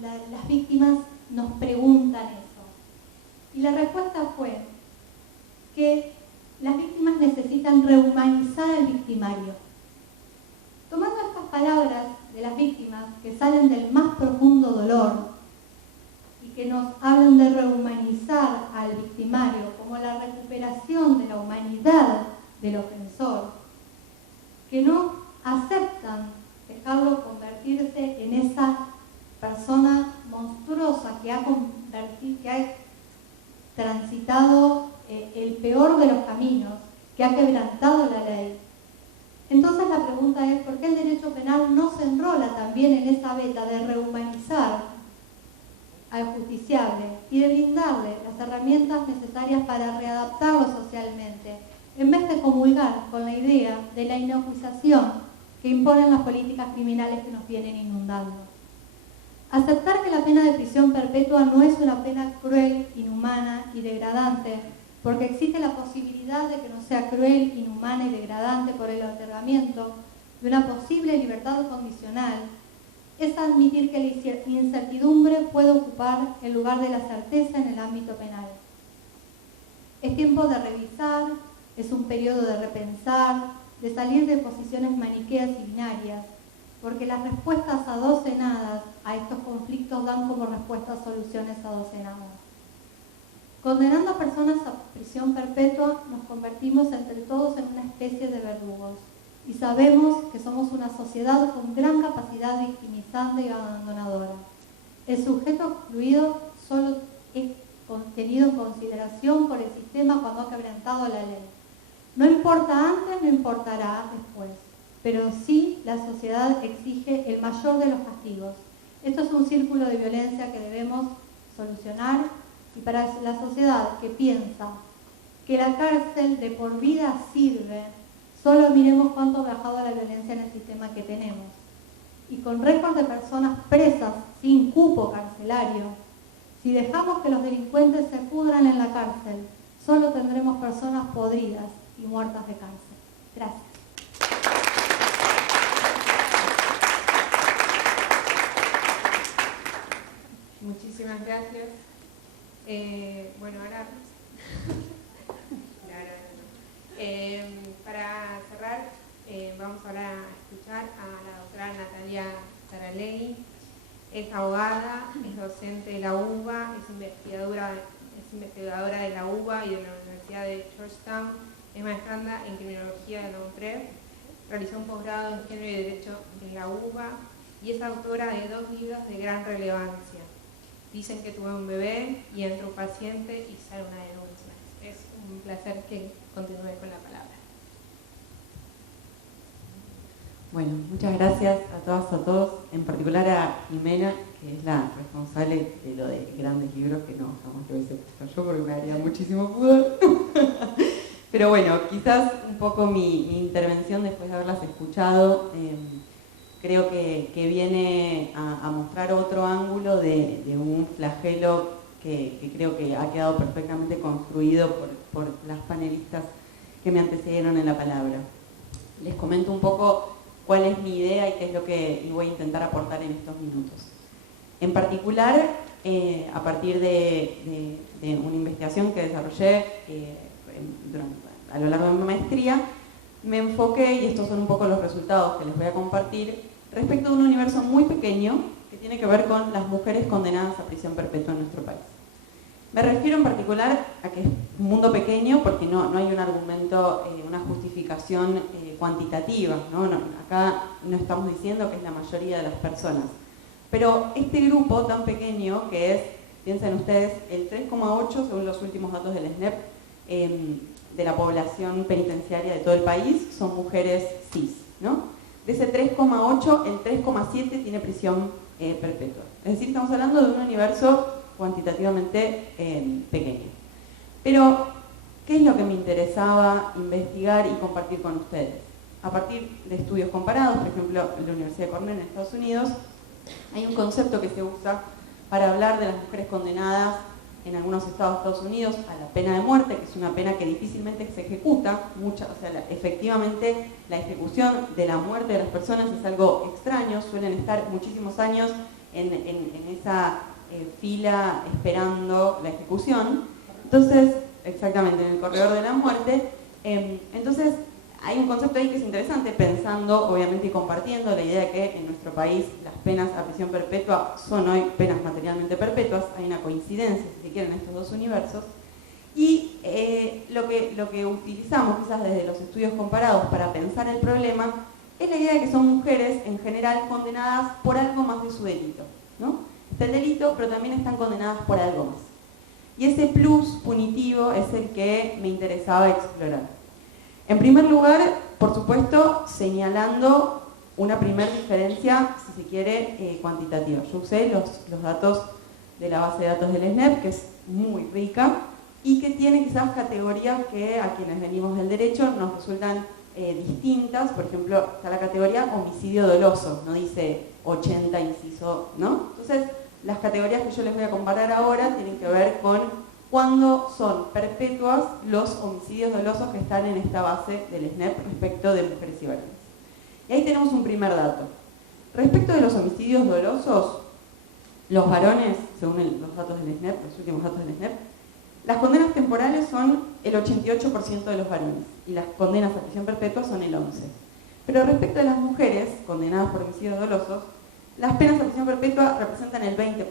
las víctimas nos preguntan eso. Y la respuesta fue que las víctimas necesitan rehumanizar al victimario. Tomando estas palabras de las víctimas que salen del más profundo dolor y que nos hablan de rehumanizar al victimario como la recuperación de la humanidad del ofensor, que no aceptan dejarlo convertirse en esa persona monstruosa que ha transitado el peor de los caminos, que ha quebrantado la ley. Entonces la pregunta es, ¿por qué el derecho penal no se enrola también en esa beta de rehumanizar al justiciable y de brindarle las herramientas necesarias para readaptarlo socialmente, en vez de comulgar con la idea de la inocuización que imponen las políticas criminales que nos vienen inundando? Aceptar que la pena de prisión perpetua no es una pena cruel, inhumana y degradante, porque existe la posibilidad de que no sea cruel, inhumana y degradante por el otorgamiento de una posible libertad condicional, es admitir que la incertidumbre puede ocupar el lugar de la certeza en el ámbito penal. Es tiempo de revisar, es un periodo de repensar, de salir de posiciones maniqueas y binarias, porque las respuestas adocenadas a estos conflictos dan como respuesta soluciones adocenadas. Condenando a personas a prisión perpetua, nos convertimos entre todos en una especie de verdugos. Y sabemos que somos una sociedad con gran capacidad victimizante y abandonadora. El sujeto excluido solo es tenido en consideración por el sistema cuando ha quebrantado la ley. No importa antes, no importará después. Pero sí la sociedad exige el mayor de los castigos. Esto es un círculo de violencia que debemos solucionar. Y para la sociedad que piensa que la cárcel de por vida sirve, solo miremos cuánto ha bajado la violencia en el sistema que tenemos. Y con récord de personas presas sin cupo carcelario, si dejamos que los delincuentes se pudran en la cárcel, solo tendremos personas podridas y muertas de cárcel. Gracias. Muchísimas gracias. Bueno, ahora para cerrar, vamos ahora a escuchar a la doctora Natalia Saralegui. Es abogada, es docente de la UBA, es investigadora de la UBA y de la Universidad de Georgetown, es maestranda en criminología de la UNTREV, realizó un posgrado en género y derecho en la UBA y es autora de 2 libros de gran relevancia. Dicen que tuve un bebé y entra un paciente y sale una denuncia. Es un placer que continúe con la palabra. Bueno, muchas gracias a todas, a todos, en particular a Jimena, que es la responsable de lo de grandes libros, que no jamás lo hice yo porque me haría muchísimo pudor. Pero bueno, quizás un poco mi intervención después de haberlas escuchado, creo que viene a mostrar otro ángulo de un flagelo que creo que ha quedado perfectamente construido por las panelistas que me antecedieron en la palabra. Les comento un poco cuál es mi idea y qué es lo que voy a intentar aportar en estos minutos. En particular, a partir de una investigación que desarrollé a lo largo de mi maestría, me enfoqué, y estos son un poco los resultados que les voy a compartir, respecto de un universo muy pequeño que tiene que ver con las mujeres condenadas a prisión perpetua en nuestro país. Me refiero en particular a que es un mundo pequeño porque no hay un argumento, una justificación cuantitativa, ¿no? Acá no estamos diciendo que es la mayoría de las personas. Pero este grupo tan pequeño que es, piensen ustedes, el 3,8 según los últimos datos del SNEP, de la población penitenciaria de todo el país, son mujeres cis, ¿no? De ese 3,8, el 3,7 tiene prisión perpetua. Es decir, estamos hablando de un universo cuantitativamente pequeño. Pero, ¿qué es lo que me interesaba investigar y compartir con ustedes? A partir de estudios comparados, por ejemplo, en la Universidad de Cornell en Estados Unidos, hay un concepto que se usa para hablar de las mujeres condenadas en algunos estados de Estados Unidos a la pena de muerte, que es una pena que difícilmente se ejecuta, efectivamente la ejecución de la muerte de las personas es algo extraño, suelen estar muchísimos años en esa fila esperando la ejecución. Entonces, exactamente, en el corredor de la muerte. Entonces, hay un concepto ahí que es interesante, pensando, obviamente, y compartiendo la idea de que en nuestro país las penas a prisión perpetua son hoy penas materialmente perpetuas. Hay una coincidencia, si se quiere, en estos dos universos. Y lo que utilizamos quizás desde los estudios comparados para pensar el problema es la idea de que son mujeres en general condenadas por algo más de su delito, ¿no? Está el delito, pero también están condenadas por algo más. Y ese plus punitivo es el que me interesaba explorar. En primer lugar, por supuesto, señalando una primera diferencia, si se quiere, cuantitativa. Yo usé los datos de la base de datos del SNEP, que es muy rica, y que tiene quizás categorías que a quienes venimos del derecho nos resultan distintas. Por ejemplo, está la categoría homicidio doloso, no dice 80 inciso, ¿no? Entonces, las categorías que yo les voy a comparar ahora tienen que ver con cuándo son perpetuas los homicidios dolosos que están en esta base del SNEP respecto de mujeres y varones. Y ahí tenemos un primer dato. Respecto de los homicidios dolosos, los varones, según los datos del SNEP, los últimos datos del SNEP, las condenas temporales son el 88% de los varones y las condenas a prisión perpetua son el 11%. Pero respecto de las mujeres condenadas por homicidios dolosos, las penas a prisión perpetua representan el 20%,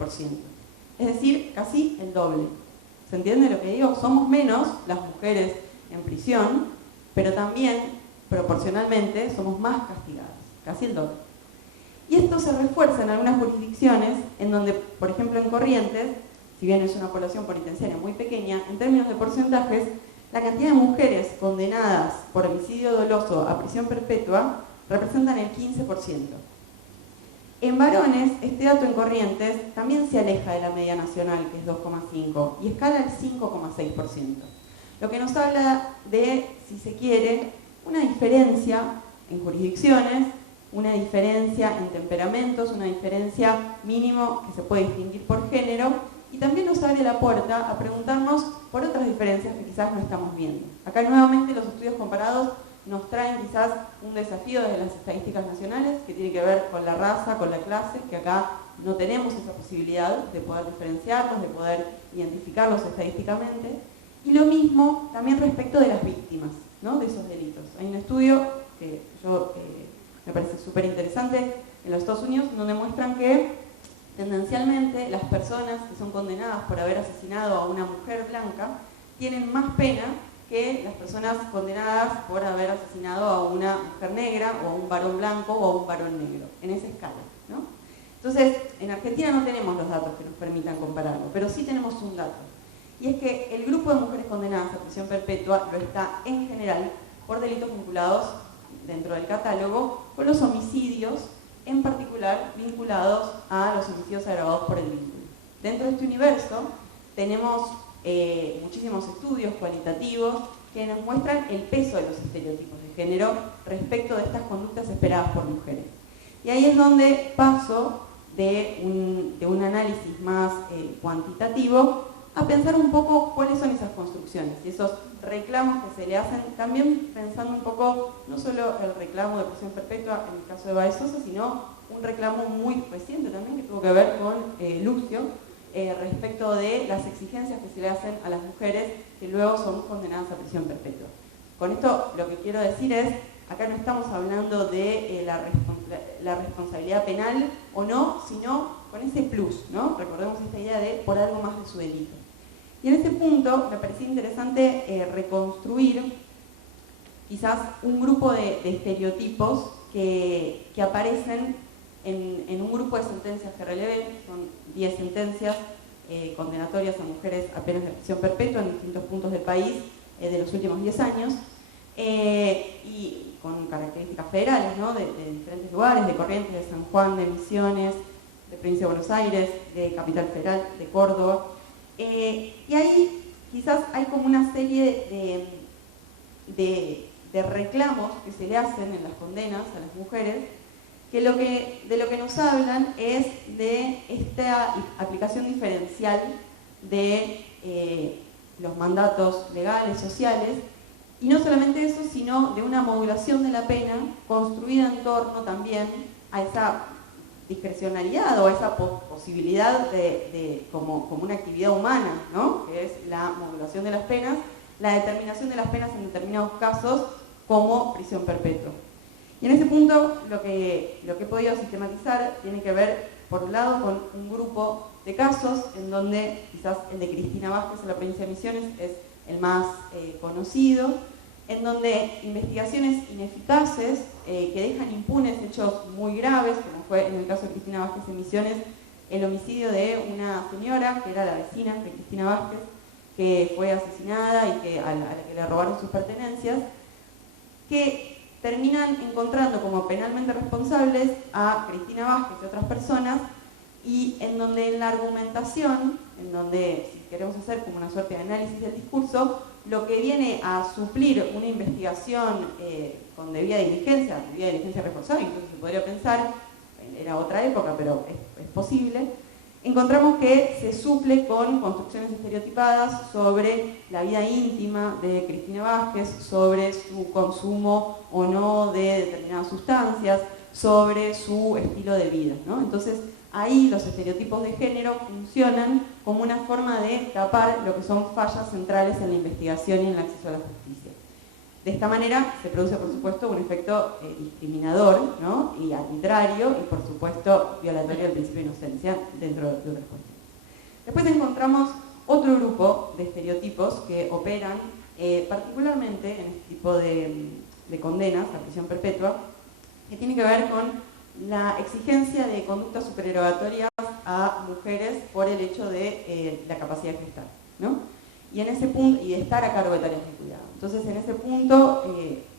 es decir, casi el doble. ¿Se entiende lo que digo? Somos menos las mujeres en prisión, pero también, proporcionalmente, somos más castigadas, casi el doble. Y esto se refuerza en algunas jurisdicciones en donde, por ejemplo, en Corrientes, si bien es una población penitenciaria muy pequeña, en términos de porcentajes, la cantidad de mujeres condenadas por homicidio doloso a prisión perpetua representan el 15%. En varones, este dato en Corrientes también se aleja de la media nacional, que es 2,5%, y escala al 5,6%. Lo que nos habla de, si se quiere, una diferencia en jurisdicciones, una diferencia en temperamentos, una diferencia mínimo que se puede distinguir por género, y también nos abre la puerta a preguntarnos por otras diferencias que quizás no estamos viendo. Acá nuevamente los estudios comparados nos traen quizás un desafío desde las estadísticas nacionales que tiene que ver con la raza, con la clase, que acá no tenemos esa posibilidad de poder diferenciarlos, de poder identificarlos estadísticamente. Y lo mismo también respecto de las víctimas, ¿no?, de esos delitos. Hay un estudio que me parece súper interesante en los Estados Unidos, donde muestran que tendencialmente las personas que son condenadas por haber asesinado a una mujer blanca tienen más pena que las personas condenadas por haber asesinado a una mujer negra o a un varón blanco o a un varón negro, en esa escala, ¿no? Entonces, en Argentina no tenemos los datos que nos permitan compararlo, pero sí tenemos un dato, y es que el grupo de mujeres condenadas a prisión perpetua lo está en general por delitos vinculados dentro del catálogo con los homicidios, en particular vinculados a los homicidios agravados por el vínculo. Dentro de este universo tenemos muchísimos estudios cualitativos que nos muestran el peso de los estereotipos de género respecto de estas conductas esperadas por mujeres. Y ahí es donde paso de un análisis más cuantitativo a pensar un poco cuáles son esas construcciones y esos reclamos que se le hacen, también pensando un poco no solo el reclamo de prisión perpetua en el caso de Baez Sosa, sino un reclamo muy reciente también que tuvo que ver con Lucio, respecto de las exigencias que se le hacen a las mujeres que luego son condenadas a prisión perpetua. Con esto lo que quiero decir es, acá no estamos hablando de la responsabilidad penal o no, sino con ese plus, ¿no? Recordemos esta idea de por algo más de su delito. Y en este punto me parecía interesante reconstruir quizás un grupo de estereotipos que aparecen en un grupo de sentencias que relevé. Son 10 sentencias condenatorias a mujeres a penas de prisión perpetua en distintos puntos del país de los últimos 10 años, y con características federales, ¿no?, de diferentes lugares, de Corrientes, de San Juan, de Misiones, de Provincia de Buenos Aires, de Capital Federal, de Córdoba. Y ahí quizás hay como una serie de reclamos que se le hacen en las condenas a las mujeres, que de lo que nos hablan es de esta aplicación diferencial de los mandatos legales, sociales, y no solamente eso, sino de una modulación de la pena construida en torno también a esa discrecionalidad o a esa posibilidad como una actividad humana, ¿no? Que es la modulación de las penas, la determinación de las penas en determinados casos como prisión perpetua. Y en ese punto lo que he podido sistematizar tiene que ver, por un lado, con un grupo de casos en donde quizás el de Cristina Vázquez en la provincia de Misiones es el más conocido, en donde investigaciones ineficaces que dejan impunes hechos muy graves, como fue en el caso de Cristina Vázquez en Misiones, el homicidio de una señora que era la vecina de Cristina Vázquez, que fue asesinada y a la que le robaron sus pertenencias, que terminan encontrando como penalmente responsables a Cristina Vázquez y otras personas, y en donde en la argumentación, en donde si queremos hacer como una suerte de análisis del discurso, lo que viene a suplir una investigación con debida diligencia reforzada, incluso se podría pensar, era otra época, pero es posible, encontramos que se suple con construcciones estereotipadas sobre la vida íntima de Cristina Vázquez, sobre su consumo o no de determinadas sustancias, sobre su estilo de vida, ¿no? Entonces, ahí los estereotipos de género funcionan como una forma de tapar lo que son fallas centrales en la investigación y en el acceso a la justicia. De esta manera se produce, por supuesto, un efecto discriminador, ¿no? Y arbitrario y, por supuesto, violatorio del principio de inocencia dentro de otras cuestiones. Después encontramos otro grupo de estereotipos que operan particularmente en este tipo de condenas a prisión perpetua, que tiene que ver con la exigencia de conductas supererogatorias a mujeres por el hecho de la capacidad de gestar, ¿no? Y en ese punto, y de estar a cargo de tareas de cuidado. Entonces, en ese punto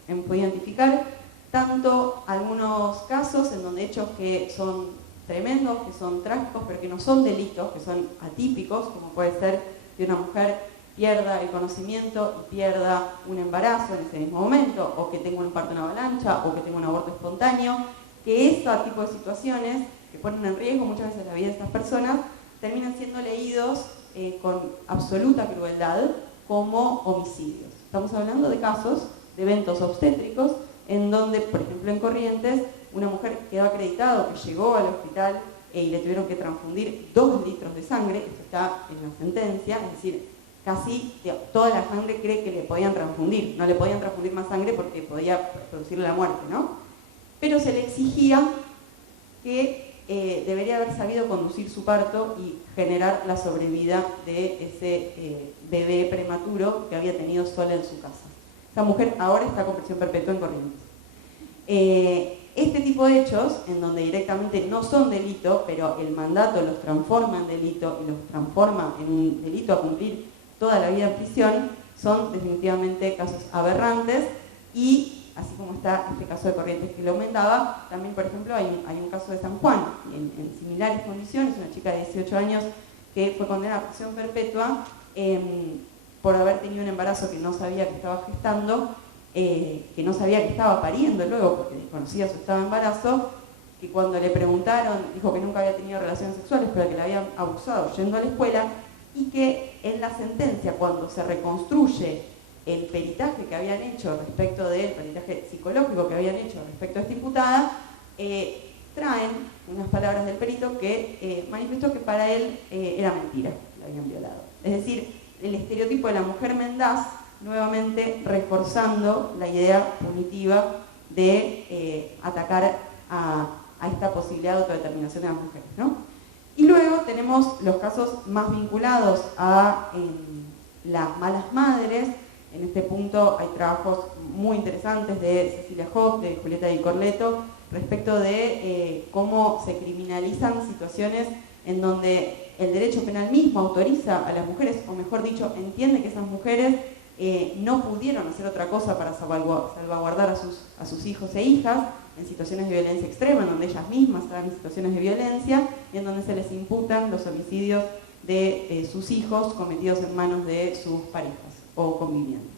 hemos podido identificar tanto algunos casos en donde hechos que son tremendos, que son trágicos, pero que no son delitos, que son atípicos, como puede ser que una mujer pierda el conocimiento y pierda un embarazo en ese mismo momento, o que tenga un parto en avalancha, o que tenga un aborto espontáneo, que ese tipo de situaciones que ponen en riesgo muchas veces la vida de estas personas terminan siendo leídos con absoluta crueldad como homicidios. Estamos hablando de casos de eventos obstétricos en donde, por ejemplo, en Corrientes, una mujer quedó acreditado que llegó al hospital y le tuvieron que transfundir 2 litros de sangre, esto está en la sentencia, es decir, casi toda la sangre cree que le podían transfundir, no le podían transfundir más sangre porque podía producirle la muerte, ¿no? Pero se le exigía que debería haber sabido conducir su parto y generar la sobrevida de ese bebé prematuro que había tenido sola en su casa. Esa mujer ahora está con prisión perpetua en Corrientes. Este tipo de hechos, en donde directamente no son delito, pero el mandato los transforma en delito y los transforma en un delito a cumplir toda la vida en prisión, son definitivamente casos aberrantes y, así como está este caso de Corrientes que lo aumentaba, también, por ejemplo, hay un caso de San Juan, en similares condiciones, una chica de 18 años que fue condenada a prisión perpetua por haber tenido un embarazo que no sabía que estaba gestando, que no sabía que estaba pariendo luego porque desconocía su estado de embarazo, que cuando le preguntaron, dijo que nunca había tenido relaciones sexuales, pero que la habían abusado yendo a la escuela, y que en la sentencia, cuando se reconstruye el peritaje que habían hecho respecto del peritaje psicológico que habían hecho respecto a esta imputada, traen unas palabras del perito que manifestó que para él era mentira, la habían violado. Es decir, el estereotipo de la mujer mendaz, nuevamente reforzando la idea punitiva de atacar a esta posibilidad de autodeterminación de las mujeres, ¿no? Y luego tenemos los casos más vinculados a las malas madres. En este punto hay trabajos muy interesantes de Cecilia Hoff, de Julieta Di Corleto, respecto de cómo se criminalizan situaciones en donde el derecho penal mismo autoriza a las mujeres, o mejor dicho, entiende que esas mujeres no pudieron hacer otra cosa para salvaguardar a sus hijos e hijas en situaciones de violencia extrema, en donde ellas mismas están en situaciones de violencia y en donde se les imputan los homicidios de sus hijos cometidos en manos de sus parejas o convivientes.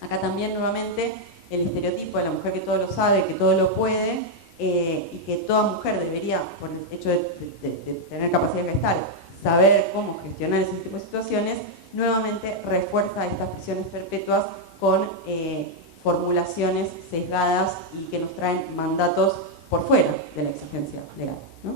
Acá también nuevamente el estereotipo de la mujer que todo lo sabe, que todo lo puede y que toda mujer debería, por el hecho de tener capacidad de gestar, saber cómo gestionar ese tipo de situaciones, nuevamente refuerza estas prisiones perpetuas con formulaciones sesgadas y que nos traen mandatos por fuera de la exigencia legal, ¿no?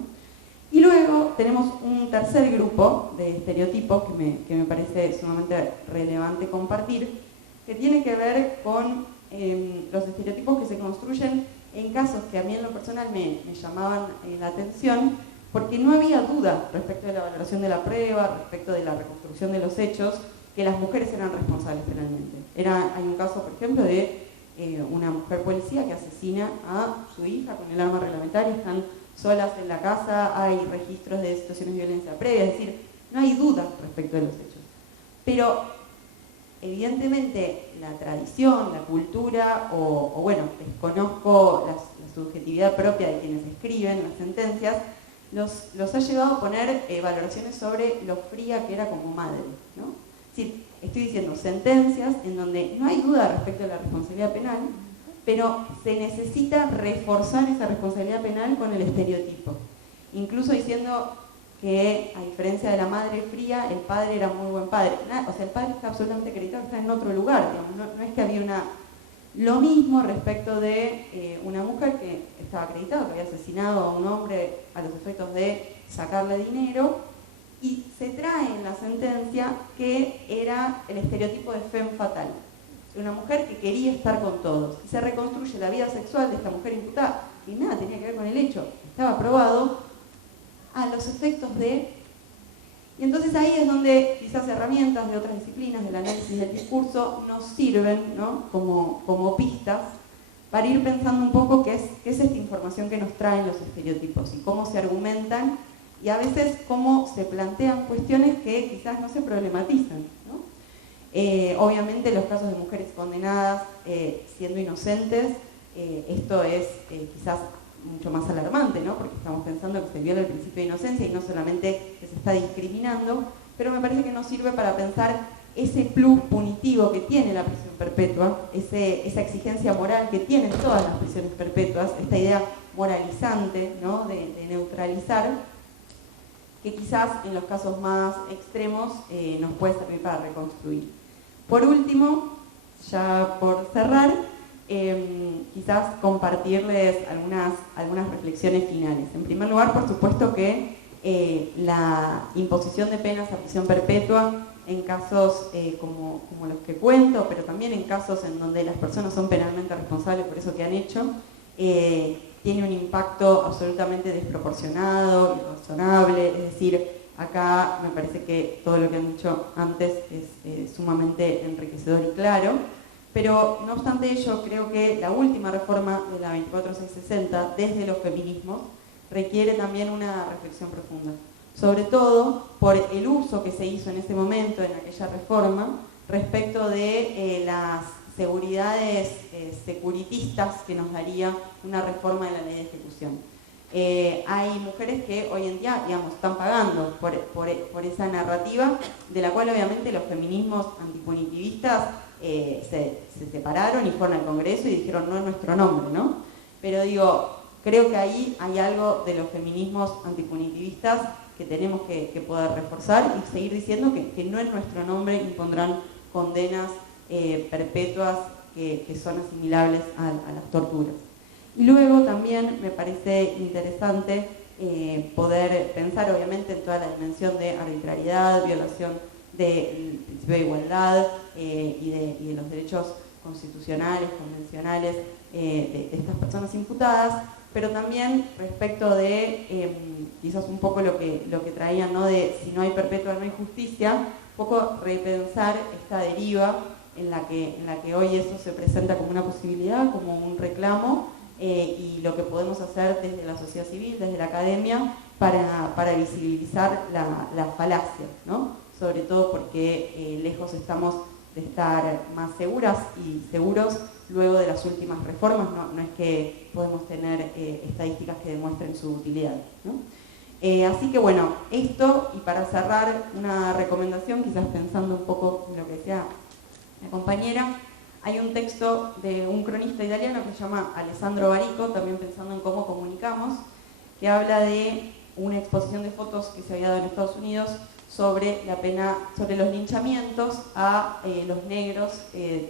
Y luego tenemos un tercer grupo de estereotipos que me parece sumamente relevante compartir, que tiene que ver con los estereotipos que se construyen en casos que a mí en lo personal me llamaban la atención, porque no había duda respecto de la valoración de la prueba, respecto de la reconstrucción de los hechos, que las mujeres eran responsables penalmente. Hay un caso, por ejemplo, de una mujer policía que asesina a su hija con el arma reglamentaria, están solas en la casa, hay registros de situaciones de violencia previa, es decir, no hay duda respecto de los hechos. Pero, evidentemente, la tradición, la cultura, o bueno, desconozco la subjetividad propia de quienes escriben las sentencias, los ha llevado a poner valoraciones sobre lo fría que era como madre, ¿no? Es decir, estoy diciendo sentencias en donde no hay duda respecto de la responsabilidad penal, pero se necesita reforzar esa responsabilidad penal con el estereotipo. Incluso diciendo que, a diferencia de la madre fría, el padre era muy buen padre. O sea, el padre está absolutamente acreditado, está en otro lugar, digamos. No es que había una... Lo mismo respecto de una mujer que estaba acreditada, que había asesinado a un hombre a los efectos de sacarle dinero, y se trae en la sentencia que era el estereotipo de femme fatale. Una mujer que quería estar con todos. Y se reconstruye la vida sexual de esta mujer imputada, y nada tenía que ver con el hecho. Estaba probado a los efectos de... Y entonces ahí es donde quizás herramientas de otras disciplinas, del análisis del discurso, nos sirven, ¿no? como pistas para ir pensando un poco qué es esta información que nos traen los estereotipos y cómo se argumentan y a veces cómo se plantean cuestiones que quizás no se problematizan, ¿no? Obviamente los casos de mujeres condenadas siendo inocentes, esto es quizás mucho más alarmante, ¿no? Porque estamos pensando que se viola el principio de inocencia y no solamente que se está discriminando, pero me parece que nos sirve para pensar ese plus punitivo que tiene la prisión perpetua, esa exigencia moral que tienen todas las prisiones perpetuas, esta idea moralizante, ¿no? de neutralizar, que quizás en los casos más extremos nos puede servir para reconstruir. Por último, ya por cerrar, quizás compartirles algunas reflexiones finales. En primer lugar, por supuesto que la imposición de penas a prisión perpetua en casos como los que cuento, pero también en casos en donde las personas son penalmente responsables por eso que han hecho, tiene un impacto absolutamente desproporcionado, irrazonable, es decir, acá me parece que todo lo que han dicho antes es sumamente enriquecedor y claro, pero no obstante ello, creo que la última reforma de la 24660 desde los feminismos requiere también una reflexión profunda, sobre todo por el uso que se hizo en ese momento, en aquella reforma, respecto de las seguridades securitistas que nos daría una reforma de la ley de ejecución. Hay mujeres que hoy en día, digamos, están pagando por esa narrativa, de la cual obviamente los feminismos antipunitivistas se separaron y fueron al Congreso y dijeron no es nuestro nombre, ¿no? Pero digo, creo que ahí hay algo de los feminismos antipunitivistas que tenemos que poder reforzar y seguir diciendo que no en nuestro nombre impondrán condenas perpetuas que son asimilables a las torturas. Y luego también me parece interesante poder pensar obviamente en toda la dimensión de arbitrariedad, violación del principio de igualdad y de los derechos constitucionales, convencionales de estas personas imputadas, pero también respecto de quizás un poco lo que traían, ¿no? De si no hay perpetua no hay justicia, un poco repensar esta deriva en la que hoy eso se presenta como una posibilidad, como un reclamo, y lo que podemos hacer desde la sociedad civil, desde la academia, para visibilizar la falacia, ¿no? Sobre todo porque lejos estamos de estar más seguras y seguros luego de las últimas reformas, no es que podemos tener estadísticas que demuestren su utilidad, ¿no? Así que bueno, esto, y para cerrar una recomendación, quizás pensando un poco en lo que decía la compañera, hay un texto de un cronista italiano que se llama Alessandro Barico, también pensando en cómo comunicamos, que habla de una exposición de fotos que se había dado en Estados Unidos sobre los linchamientos a los negros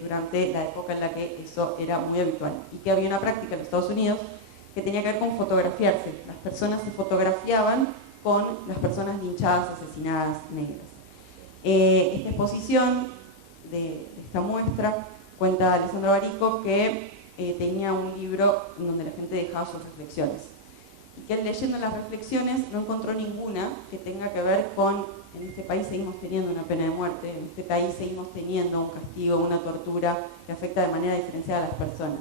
durante la época en la que eso era muy habitual, y que había una práctica en Estados Unidos que tenía que ver con fotografiarse. Las personas se fotografiaban con las personas linchadas, asesinadas, negras. Esta exposición de esta muestra cuenta Alessandro Barico que tenía un libro en donde la gente dejaba sus reflexiones. Y que él, leyendo las reflexiones, no encontró ninguna que tenga que ver con: en este país seguimos teniendo una pena de muerte, en este país seguimos teniendo un castigo, una tortura que afecta de manera diferenciada a las personas.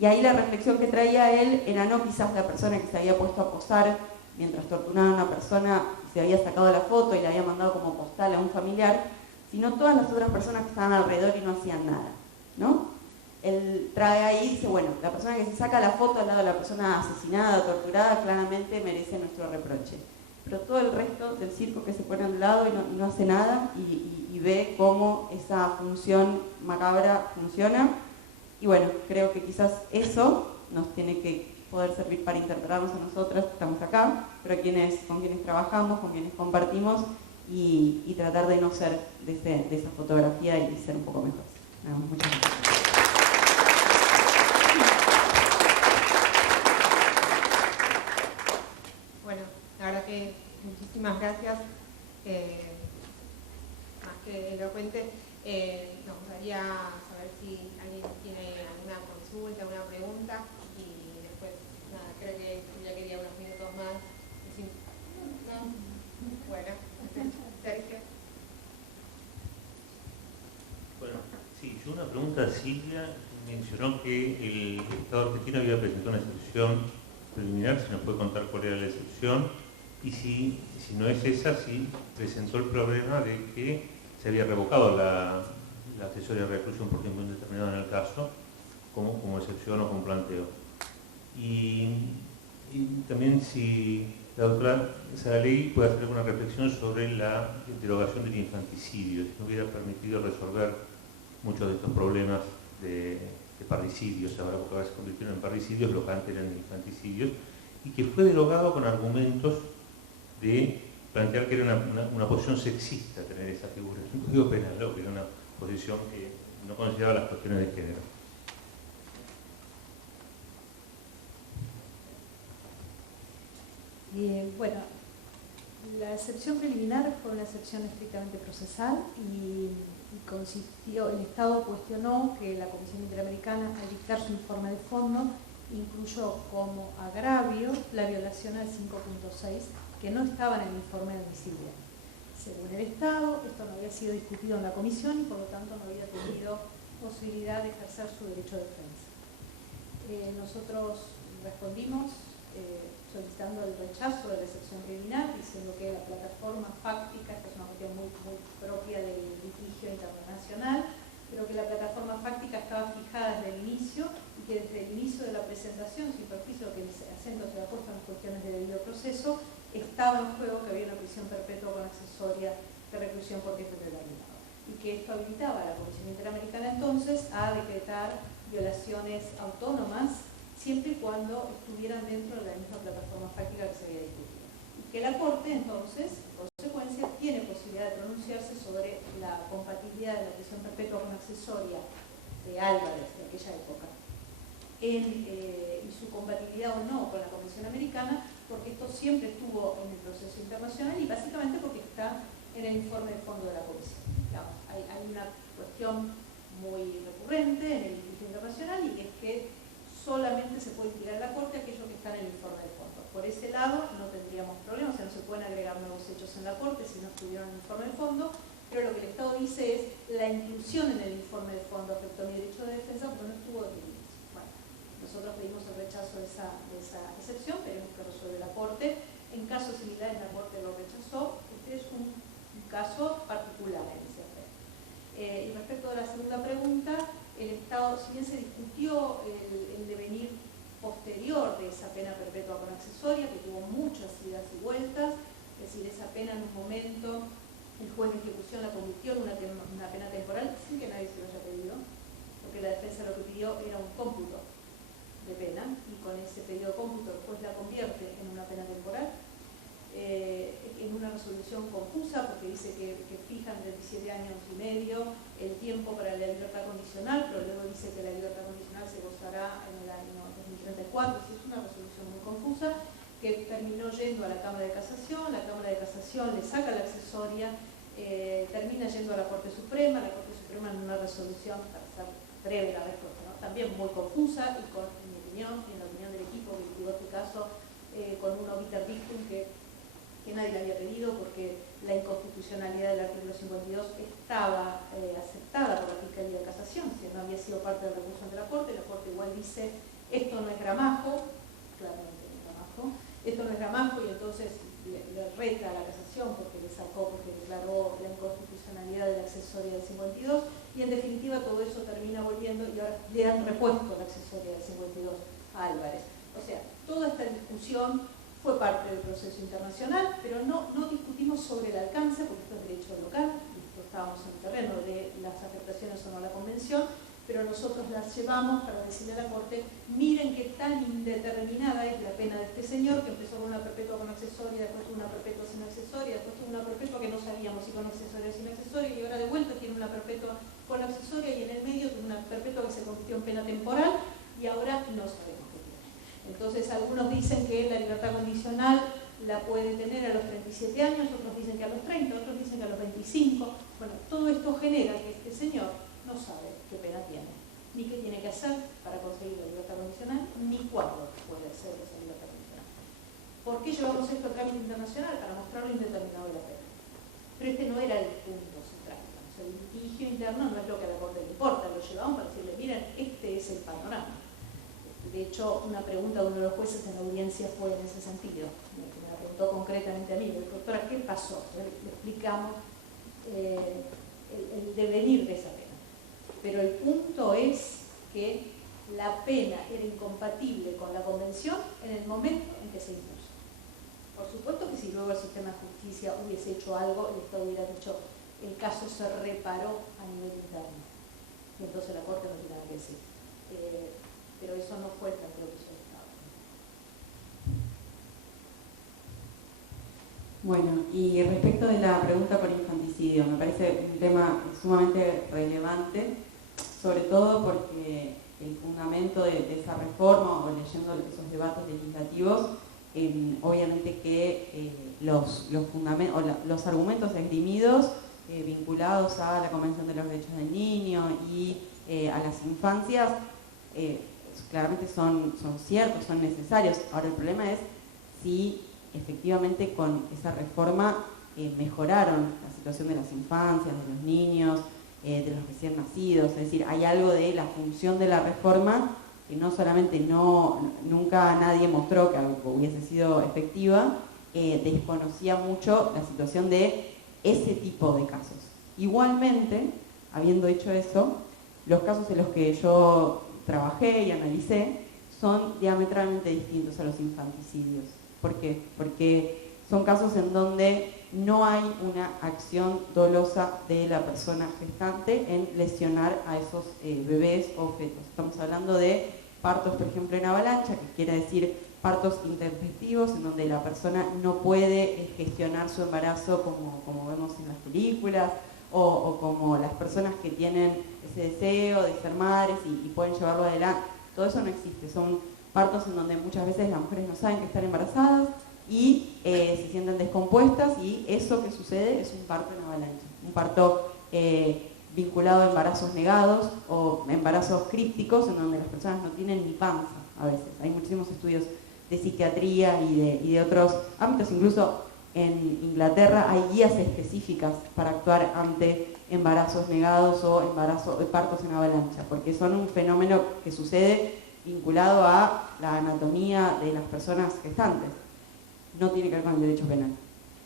Y ahí la reflexión que traía él era no quizás la persona que se había puesto a posar mientras torturaban a una persona y se había sacado la foto y la había mandado como postal a un familiar, sino todas las otras personas que estaban alrededor y no hacían nada, ¿no? Él trae ahí y dice, bueno, la persona que se saca la foto al lado de la persona asesinada, torturada, claramente merece nuestro reproche. Pero todo el resto del circo que se pone al lado y no hace nada y ve cómo esa función macabra funciona. Y bueno, creo que quizás eso nos tiene que poder servir para interpelarnos a nosotras que estamos acá, pero con quienes trabajamos, con quienes compartimos y tratar de no ser de esa fotografía y ser un poco mejores. Muchas gracias. Bueno, la verdad que muchísimas gracias. Más que elocuente, nos gustaría saber si alguien tiene alguna consulta, alguna pregunta, y después, nada, creo que ya quería unos minutos más. ¿No? Bueno, Sergio. Bueno, sí, yo una pregunta a Silvia. Mencionó que el Estado argentino había presentado una excepción preliminar, si nos puede contar cuál era la excepción, y si no es esa, si presentó el problema de que se había revocado la accesoria de reclusión por tiempo indeterminado en el caso, como excepción o como planteo. Y también si la doctora Saralegui puede hacer alguna reflexión sobre la derogación del infanticidio, si no hubiera permitido resolver muchos de estos problemas de parricidios, ahora porque ahora se convirtieron en parricidios, lo que antes eran infanticidios, y que fue derogado con argumentos de plantear que era una posición sexista tener esa figura. Es un código penal, ¿no? Que era una posición que no consideraba las cuestiones de género. Bueno, la excepción preliminar fue una excepción estrictamente procesal y consistió, el Estado cuestionó que la Comisión Interamericana, al dictar su informe de fondo, incluyó como agravio la violación al 5.6, que no estaba en el informe de admisibilidad. Según el Estado, esto no había sido discutido en la Comisión y por lo tanto no había tenido posibilidad de ejercer su derecho de defensa. Nosotros respondimos solicitando el rechazo de la excepción preliminar, diciendo que la plataforma fáctica, esta es una cuestión muy propia del litigio internacional, pero que la plataforma fáctica estaba fijada desde el inicio y que desde el inicio de la presentación, sin perjuicio que el acento se había puesto en las cuestiones de debido proceso, estaba en juego que había una prisión perpetua con accesoria de reclusión por tiempo determinado. Y que esto habilitaba a la Comisión Interamericana entonces a decretar violaciones autónomas siempre y cuando estuvieran dentro de la misma plataforma fáctica que se había discutido. Y que la Corte, entonces, en consecuencia, tiene posibilidad de pronunciarse sobre la compatibilidad de la prisión perpetua con accesoria de Álvarez, de aquella época, y su compatibilidad o no con la Convención Americana, porque esto siempre estuvo en el proceso internacional y básicamente porque está en el informe de fondo de la Comisión. Digamos, hay una cuestión muy recurrente en el litigio internacional y es que solamente se puede tirar a la Corte aquello que está en el informe de fondo. Por ese lado no tendríamos problemas, o sea, no se pueden agregar nuevos hechos en la Corte si no estuvieron en el informe de fondo, pero lo que el Estado dice es la inclusión en el informe de fondo afectó mi derecho de defensa porque no estuvo definido. Bueno, nosotros pedimos el rechazo de esa excepción, veremos que resuelve la Corte. En casos similares la Corte lo rechazó. Este es un caso particular en ese aspecto. Y respecto a la segunda pregunta, el Estado, si bien se discutió el devenir posterior de esa pena perpetua con accesoria, que tuvo muchas idas y vueltas, es decir, esa pena en un momento el juez de ejecución la convirtió en una pena temporal sin que nadie se lo haya pedido, porque la defensa lo que pidió era un cómputo de pena, y con ese pedido de cómputo el juez la convierte en una pena temporal, en una resolución confusa, porque dice que fijan de 17 años y medio el tiempo para la libertad condicional, pero luego dice que la libertad condicional se gozará en el año 2034, si es una resolución Casación, la Cámara de Casación le saca la accesoria, termina yendo a la Corte Suprema, la Corte Suprema en una resolución, para ser breve la respuesta, ¿no? También muy confusa y en mi opinión y en la opinión del equipo que investigó este caso, con un obiter dictum que nadie le había pedido porque la inconstitucionalidad del artículo 52 estaba aceptada por la Fiscalía de Casación, si no había sido parte del recurso ante la Corte igual dice, esto no es gramajo, claramente no es gramajo, esto no es gramajo y entonces le reta a la Casación porque declaró la inconstitucionalidad de la accesoria del 52 y en definitiva todo eso termina volviendo y ahora le han repuesto la accesoria del 52 a Álvarez. O sea, toda esta discusión fue parte del proceso internacional, pero no discutimos sobre el alcance, porque esto es derecho local, estábamos en el terreno de las afectaciones o no a la Convención, pero nosotros las llevamos para decirle a la Corte, miren qué tan indeterminada es la pena de este señor, que empezó con una perpetua con accesoria, después tuvo una perpetua sin accesoria, después tuvo una perpetua que no sabíamos si con accesoria o sin accesoria, y ahora de vuelta tiene una perpetua con accesoria, y en el medio tiene una perpetua que se convirtió en pena temporal, y ahora no sabemos qué tiene. Entonces algunos dicen que la libertad condicional la puede tener a los 37 años, otros dicen que a los 30, otros dicen que a los 25. Bueno, todo esto genera que este señor no sabe qué pena tiene, ni qué tiene que hacer para conseguir la libertad condicional, ni cuándo puede hacer esa libertad condicional. ¿Por qué llevamos esto a trámite internacional? Para mostrar lo indeterminado de la pena. Pero este no era el punto central. O sea, el litigio interno no es lo que a la Corte le importa, lo llevamos para decirle, miren, este es el panorama. De hecho, una pregunta de uno de los jueces en la audiencia fue en ese sentido, que me la preguntó concretamente a mí, le dijo, doctora, ¿qué pasó? Le explicamos el devenir de esa pena. Pero el punto es que la pena era incompatible con la Convención en el momento en que se impuso. Por supuesto que si luego el sistema de justicia hubiese hecho algo, el Estado hubiera dicho, el caso se reparó a nivel interno. Y entonces la Corte no tiene nada que decir. Pero eso no fue el planteo que hizo el Estado. Bueno, y respecto de la pregunta por infanticidio, me parece un tema sumamente relevante, sobre todo porque el fundamento de esa reforma, o leyendo esos debates legislativos, obviamente que los argumentos esgrimidos vinculados a la Convención de los Derechos del Niño y a las infancias, claramente son ciertos, son necesarios. Ahora el problema es si efectivamente con esa reforma mejoraron la situación de las infancias, de los niños, de los recién nacidos. Es decir, hay algo de la función de la reforma que no solamente nunca nadie mostró que hubiese sido efectiva, desconocía mucho la situación de ese tipo de casos. Igualmente, habiendo hecho eso, los casos en los que yo trabajé y analicé son diametralmente distintos a los infanticidios. ¿Por qué? Porque son casos en donde no hay una acción dolosa de la persona gestante en lesionar a esos bebés o fetos. Estamos hablando de partos, por ejemplo, en avalancha, que quiere decir partos intempestivos, en donde la persona no puede gestionar su embarazo como vemos en las películas, o como las personas que tienen ese deseo de ser madres y pueden llevarlo adelante. Todo eso no existe. Son partos en donde muchas veces las mujeres no saben que están embarazadas y se sienten descompuestas, y eso que sucede es un parto en avalancha. Un parto vinculado a embarazos negados o embarazos crípticos, en donde las personas no tienen ni panza a veces. Hay muchísimos estudios de psiquiatría y de otros ámbitos. Incluso en Inglaterra hay guías específicas para actuar ante embarazos negados o partos en avalancha, porque son un fenómeno que sucede vinculado a la anatomía de las personas gestantes. No tiene que ver con el derecho penal.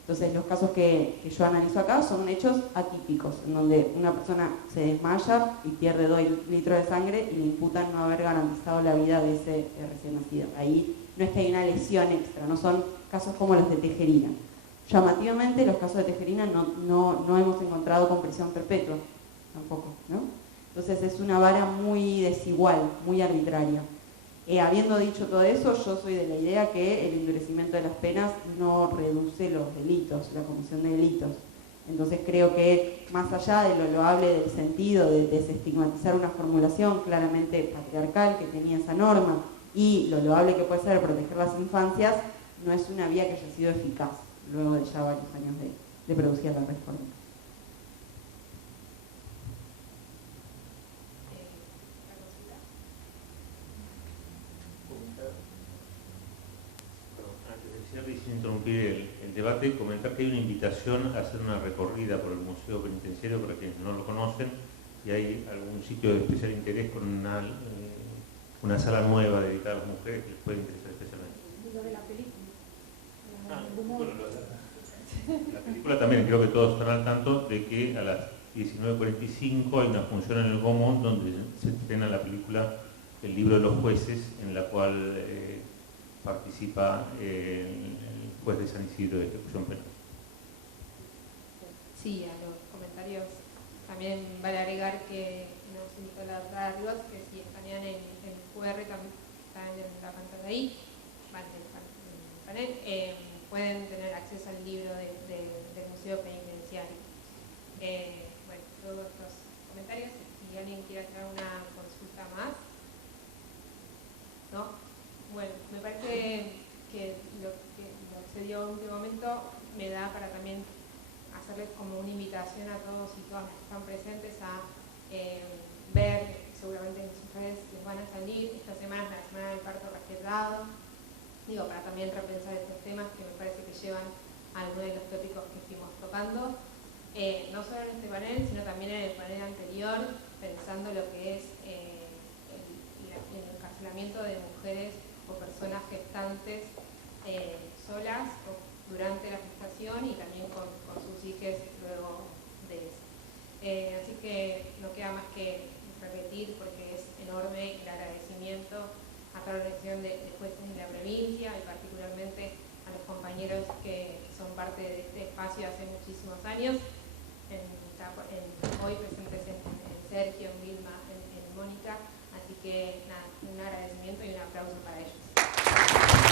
Entonces, los casos que yo analizo acá son hechos atípicos, en donde una persona se desmaya y pierde 2 litros de sangre y le imputan no haber garantizado la vida de ese recién nacido. Ahí no es que hay una lesión extra, no son casos como los de Tejerina. Llamativamente, los casos de Tejerina no hemos encontrado con prisión perpetua, tampoco, ¿no? Entonces es una vara muy desigual, muy arbitraria. Habiendo dicho todo eso, yo soy de la idea que el endurecimiento de las penas no reduce los delitos, la comisión de delitos. Entonces creo que más allá de lo loable del sentido de desestigmatizar una formulación claramente patriarcal que tenía esa norma y lo loable que puede ser proteger las infancias, no es una vía que haya sido eficaz. luego de ya varios años de producir la reforma. Y sin interrumpir el debate, comentar que hay una invitación a hacer una recorrida por el Museo Penitenciario para quienes no lo conocen, y hay algún sitio de especial interés con una sala nueva dedicada a las mujeres que les puede interesar especialmente. Lo de la película. La película también, creo que todos están al tanto de que a las 19:45 hay una función en el Gaumont donde se estrena la película El libro de los jueces, en la cual participa el juez de San Isidro de ejecución penal. Sí, a los comentarios también vale agregar que nos invitó la doctora Rivas, que si escanean en el QR, también está en la pantalla ahí, en el panel, pueden tener acceso al libro del Museo Penitenciario. Bueno, todos estos comentarios, si alguien quiere hacer una consulta más. ¿No? Bueno, me parece que lo que se dio en último momento me da para también hacerles como una invitación a todos y todas las que están presentes a ver, seguramente en sus redes les van a salir, esta semana es la semana del parto respetado, digo, para también repensar estos temas que me parece que llevan a algunos de los tópicos que fuimos tocando, no solo en este panel, sino también en el panel anterior, pensando lo que es el encarcelamiento de mujeres o personas gestantes solas o durante la gestación y también con sus hijos luego de eso. Así que no queda más que repetir, porque es enorme el agradecimiento a toda la organización de jueces de la provincia y particularmente a los compañeros que son parte de este espacio hace muchísimos años, hoy presentes en Sergio, en Vilma, en Mónica, así que nada, un agradecimiento y un aplauso para ellos.